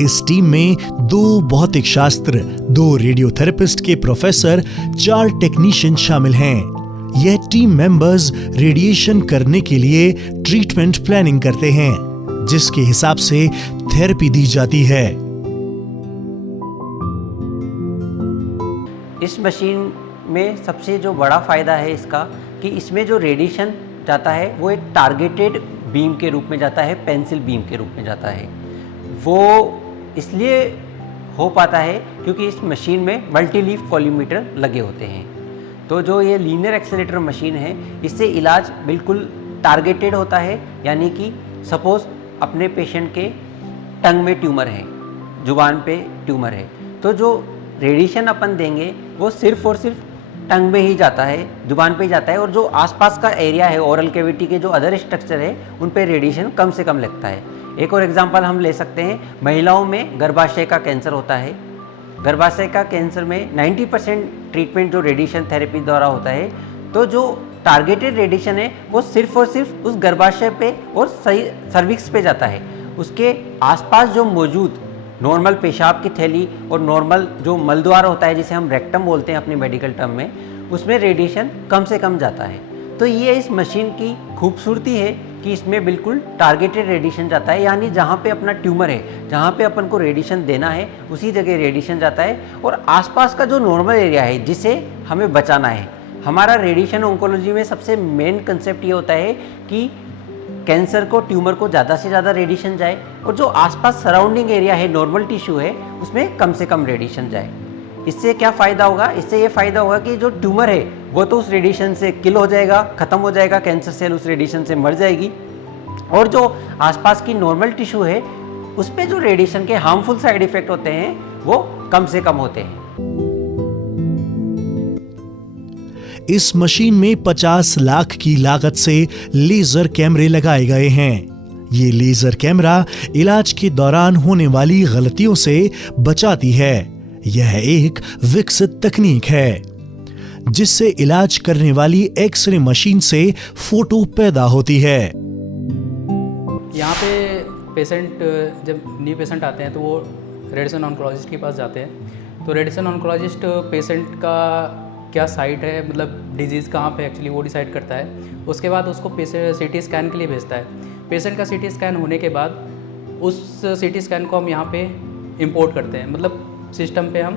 इस टीम में 2 भौतिक शास्त्र, 2 रेडियोथेरेपिस्ट के प्रोफेसर, 4 टेक्नीशियन शामिल हैं। यह टीम मेंबर्स रेडिएशन करने के लिए ट्रीटमेंट प्लानिंग करते हैं, जिसके हिसाब से थेरेपी दी जाती है। इस मशीन में सबसे जो बड़ा फ़ायदा है इसका कि इसमें जो रेडिएशन जाता है वो एक टारगेटेड बीम के रूप में जाता है, पेंसिल बीम के रूप में जाता है। वो इसलिए हो पाता है क्योंकि इस मशीन में मल्टी लीफ कॉलीमीटर लगे होते हैं। तो जो ये लीनियर एक्सेलेरेटर मशीन है, इससे इलाज बिल्कुल टारगेटेड होता है। यानी कि सपोज़ अपने पेशेंट के टंग में ट्यूमर है, जुबान पे ट्यूमर है, तो जो रेडिएशन अपन देंगे वो सिर्फ और सिर्फ टंग में ही जाता है, जुबान पे ही जाता है, और जो आसपास का एरिया है, ओरल कैविटी के जो अदर स्ट्रक्चर है, उन पे रेडिएशन कम से कम लगता है। एक और एग्जांपल हम ले सकते हैं, महिलाओं में गर्भाशय का कैंसर होता है। गर्भाशय का कैंसर में 90% ट्रीटमेंट जो रेडिएशन थेरेपी द्वारा होता है, तो जो टारगेटेड रेडिएशन है वो सिर्फ और सिर्फ उस गर्भाशय पे और सही सर्विक्स पे जाता है। उसके आसपास जो मौजूद नॉर्मल पेशाब की थैली और नॉर्मल जो मलद्वार होता है, जिसे हम रेक्टम बोलते हैं अपनी मेडिकल टर्म में, उसमें रेडिएशन कम से कम जाता है। तो ये इस मशीन की खूबसूरती है कि इसमें बिल्कुल टारगेटेड रेडिएशन जाता है। यानी जहाँ पे अपना ट्यूमर है, जहाँ पे अपन को रेडिएशन देना है, उसी जगह रेडिएशन जाता है, और आसपास का जो नॉर्मल एरिया है जिसे हमें बचाना है। हमारा रेडिएशन ऑन्कोलॉजी में सबसे मेन कंसेप्ट ये होता है कि कैंसर को, ट्यूमर को ज़्यादा से ज़्यादा रेडिएशन जाए, और जो आसपास सराउंडिंग एरिया है, नॉर्मल टिश्यू है, उसमें कम से कम रेडिएशन जाए। इससे क्या फ़ायदा होगा? इससे ये फ़ायदा होगा कि जो ट्यूमर है वो तो उस रेडिएशन से किल हो जाएगा, ख़त्म हो जाएगा, कैंसर सेल उस रेडिएशन से मर जाएगी, और जो आसपास की नॉर्मल टिश्यू है उस पर जो रेडिएशन के हार्मफुल साइड इफ़ेक्ट होते हैं वो कम से कम होते हैं। इस मशीन में 50 लाख की लागत से लेजर कैमरे लगाए गए हैं। ये लेजर कैमरा इलाज के दौरान होने वाली गलतियों से बचाती है। यह एक विकसित तकनीक है जिससे इलाज करने वाली एक्सरे मशीन से फोटो पैदा होती है। यहाँ पे पेशेंट, जब न्यू पेशेंट आते हैं तो वो रेडिएशन ऑन्कोलॉजिस्ट के पास जाते हैं। तो रेडिएशन ऑन्कोलॉजिस्ट पेशेंट का क्या साइट है, मतलब डिजीज़ कहाँ पे एक्चुअली, वो डिसाइड करता है। उसके बाद उसको CT स्कैन के लिए भेजता है। पेशेंट का CT स्कैन होने के बाद उस CT स्कैन को हम यहाँ पे इंपोर्ट करते हैं, मतलब सिस्टम पे हम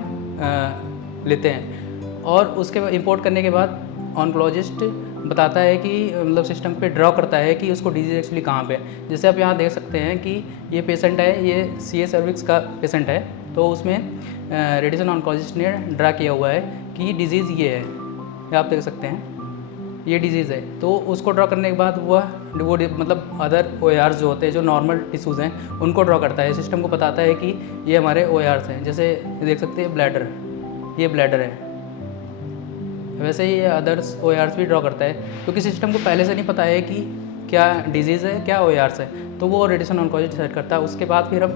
लेते हैं, और उसके बाद इंपोर्ट करने के बाद ऑन्कोलॉजिस्ट बताता है कि मतलब सिस्टम पे ड्रॉ करता है कि उसको डिजीज़ एक्चुअली कहाँ पे है। जैसे आप यहाँ देख सकते हैं कि ये पेशेंट है, ये CA सर्विक्स का पेशेंट है, तो उसमें रेडिएशन ऑन्कोलॉजिस्ट ने ड्रा किया हुआ है कि डिजीज़ ये है, ये आप देख सकते हैं, ये डिजीज़ है। तो उसको ड्रॉ करने के बाद वो मतलब अदर OARs जो होते हैं, जो नॉर्मल टिश्यूज़ हैं, उनको ड्रॉ करता है। सिस्टम को बताता है कि ये हमारे OARs हैं। जैसे देख सकते हैं ब्लैडर, ये ब्लैडर है, वैसे ही अदर्स OARs भी ड्रॉ करता है, क्योंकि सिस्टम को पहले से नहीं पता है कि क्या डिजीज़ है, क्या OARs है। तो वो रेडिएशन ऑन्कोलॉजिस्ट डिसाइड करता है। उसके बाद फिर हम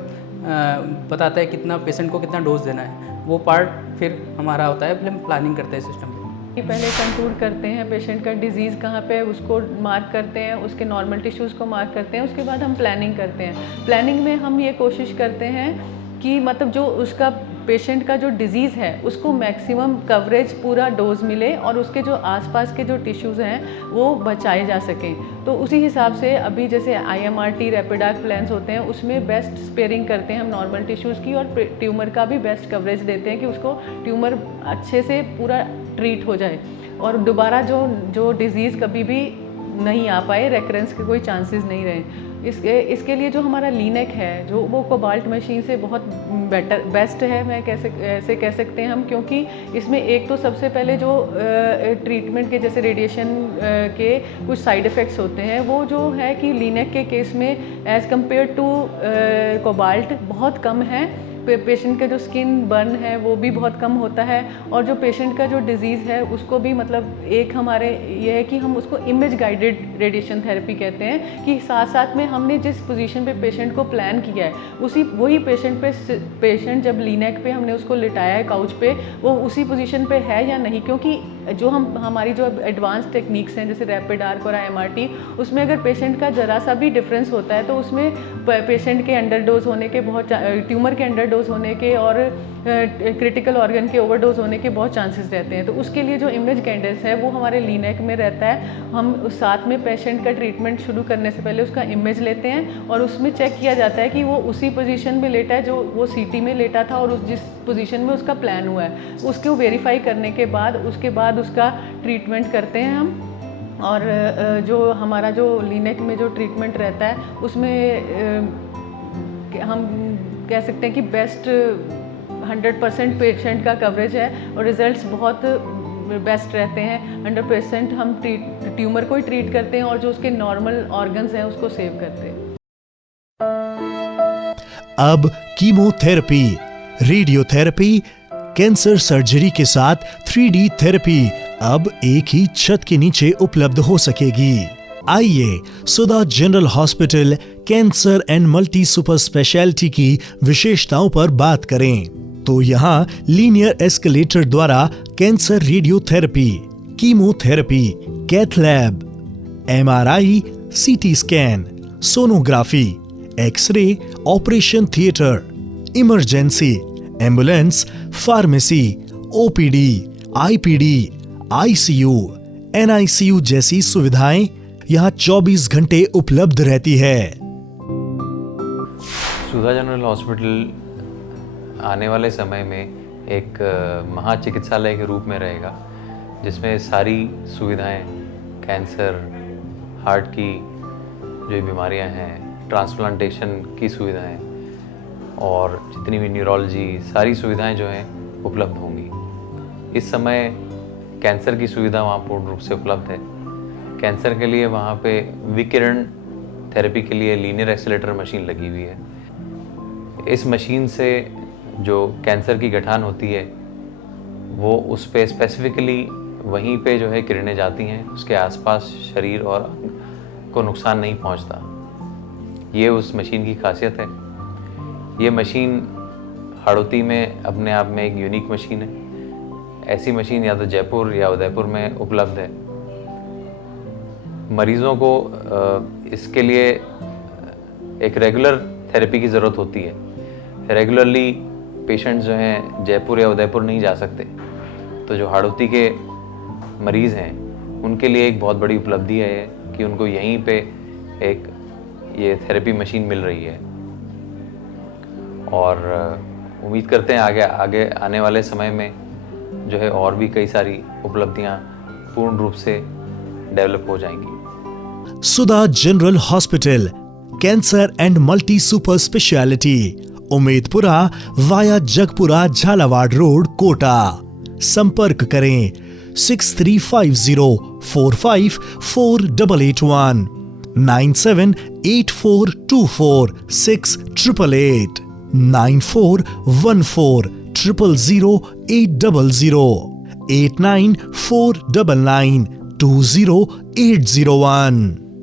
बताता है कितना पेशेंट को कितना डोज देना है। वो पार्ट फिर हमारा होता है, फिर हम प्लानिंग करते हैं सिस्टम पे। पहले कंक्लूड करते हैं पेशेंट का डिजीज़ कहाँ पे है, उसको मार्क करते हैं, उसके नॉर्मल टिश्यूज़ को मार्क करते हैं। उसके बाद हम प्लानिंग करते हैं। प्लानिंग में हम ये कोशिश करते हैं कि मतलब जो उसका पेशेंट का जो डिज़ीज़ है उसको मैक्सिमम कवरेज, पूरा डोज मिले, और उसके जो आसपास के जो टिश्यूज़ हैं वो बचाए जा सकें। तो उसी हिसाब से अभी जैसे IMRT रैपिड आर्क प्लान्स होते हैं, उसमें बेस्ट स्पेयरिंग करते हैं हम नॉर्मल टिश्यूज़ की, और ट्यूमर का भी बेस्ट कवरेज देते हैं कि उसको ट्यूमर अच्छे से पूरा ट्रीट हो जाए, और दोबारा जो डिज़ीज़ कभी भी नहीं आ पाए, रेकरेंस के कोई चांसेस नहीं रहे। इसके लिए जो हमारा लीनेक है, जो वो कोबाल्ट मशीन से बहुत बेस्ट है, मैं ऐसे कह सकते हैं हम, क्योंकि इसमें एक तो सबसे पहले जो ट्रीटमेंट के जैसे रेडिएशन के कुछ साइड इफ़ेक्ट्स होते हैं, वो जो है कि लीनेक के केस में एज़ कम्पेयर टू कोबाल्ट बहुत कम है। पेशेंट का जो स्किन बर्न है वो भी बहुत कम होता है, और जो पेशेंट का जो डिजीज़ है उसको भी मतलब एक हमारे ये है कि हम उसको इमेज गाइडेड रेडिएशन थेरेपी कहते हैं, कि साथ साथ में हमने जिस पोजीशन पे पेशेंट को प्लान किया है वही पेशेंट जब लीनेक पे हमने उसको लिटाया है काउच पे, वो उसी पोजीशन पे है या नहीं, क्योंकि जो हमारी जो एडवांस टेक्निक्स हैं जैसे रैपिड आर्क और IMRT, उसमें अगर पेशेंट का ज़रा सा भी डिफरेंस होता है तो उसमें पेशेंट के अंडरडोज होने के ट्यूमर के अंडरडोज होने के और क्रिटिकल ऑर्गन के ओवरडोज होने के बहुत चांसेस रहते हैं। तो उसके लिए जो इमेज गाइडेंस है वो हमारे लीनेक में रहता है। हम उस साथ में पेशेंट का ट्रीटमेंट शुरू करने से पहले उसका इमेज लेते हैं और उसमें चेक किया जाता है कि वो उसी पोजीशन में लेटा है जो वो CT में लेटा था और जिस पोजीशन में उसका प्लान हुआ है, उसको वेरीफाई करने के बाद उसका ट्रीटमेंट करते हैं हम। और जो हमारा जो लीनेक में जो ट्रीटमेंट रहता है उसमें हम कह सकते हैं कि बेस्ट 100% पेशेंट का कवरेज है और रिजल्ट्स बहुत बेस्ट रहते हैं। 100% हम ट्यूमर को ही ट्रीट करते हैं और जो उसके नॉर्मल ऑर्गन्स हैं उसको सेव करते हैं। अब कीमोथेरेपी, रेडियोथेरेपी, कैंसर सर्जरी के साथ 3D थेरेपी अब एक ही छत के नीचे उपलब्ध हो सकेगी। आइए Sudha general hospital cancer and multi super speciality की विशेषताओं पर बात करें। तो यहाँ लीनियर एस्केलेटर द्वारा cancer radiotherapy, chemotherapy, cath lab, MRI, CT scan, sonography, X-ray, operation theatre, emergency, ambulance, pharmacy, OPD, IPD, ICU, NICU जैसी सुविधाएं यहाँ 24 घंटे उपलब्ध रहती है। सुधा जनरल हॉस्पिटल आने वाले समय में एक महाचिकित्सालय के रूप में रहेगा, जिसमें सारी सुविधाएं, कैंसर, हार्ट की जो बीमारियां हैं, ट्रांसप्लांटेशन की सुविधाएं और जितनी भी न्यूरोलॉजी, सारी सुविधाएं जो हैं उपलब्ध होंगी। इस समय कैंसर की सुविधा वहाँ पूर्ण रूप से उपलब्ध है। कैंसर के लिए वहाँ पे विकिरण थेरेपी के लिए लीनियर एक्सेलेटर मशीन लगी हुई है। इस मशीन से जो कैंसर की गठान होती है वो उस पे स्पेसिफिकली वहीं पे जो है किरणें जाती हैं, उसके आसपास शरीर और अंग को नुकसान नहीं पहुंचता। ये उस मशीन की खासियत है। ये मशीन हाड़ौती में अपने आप में एक यूनिक मशीन है। ऐसी मशीन या तो जयपुर या उदयपुर में उपलब्ध है। मरीज़ों को इसके लिए एक रेगुलर थेरेपी की ज़रूरत होती है। रेगुलरली पेशेंट्स जो हैं जयपुर या उदयपुर नहीं जा सकते, तो जो हाड़ौती के मरीज़ हैं उनके लिए एक बहुत बड़ी उपलब्धि है कि उनको यहीं पे एक ये थेरेपी मशीन मिल रही है। और उम्मीद करते हैं आगे आने वाले समय में जो है और भी कई सारी उपलब्धियां पूर्ण रूप से डेवलप हो जाएंगी। Sudha general hospital cancer and multi super speciality, Umedpura via Jagpura Jhalawar road, Kota. संपर्क करें 6350454881 9784246888 9414000800 8949920801।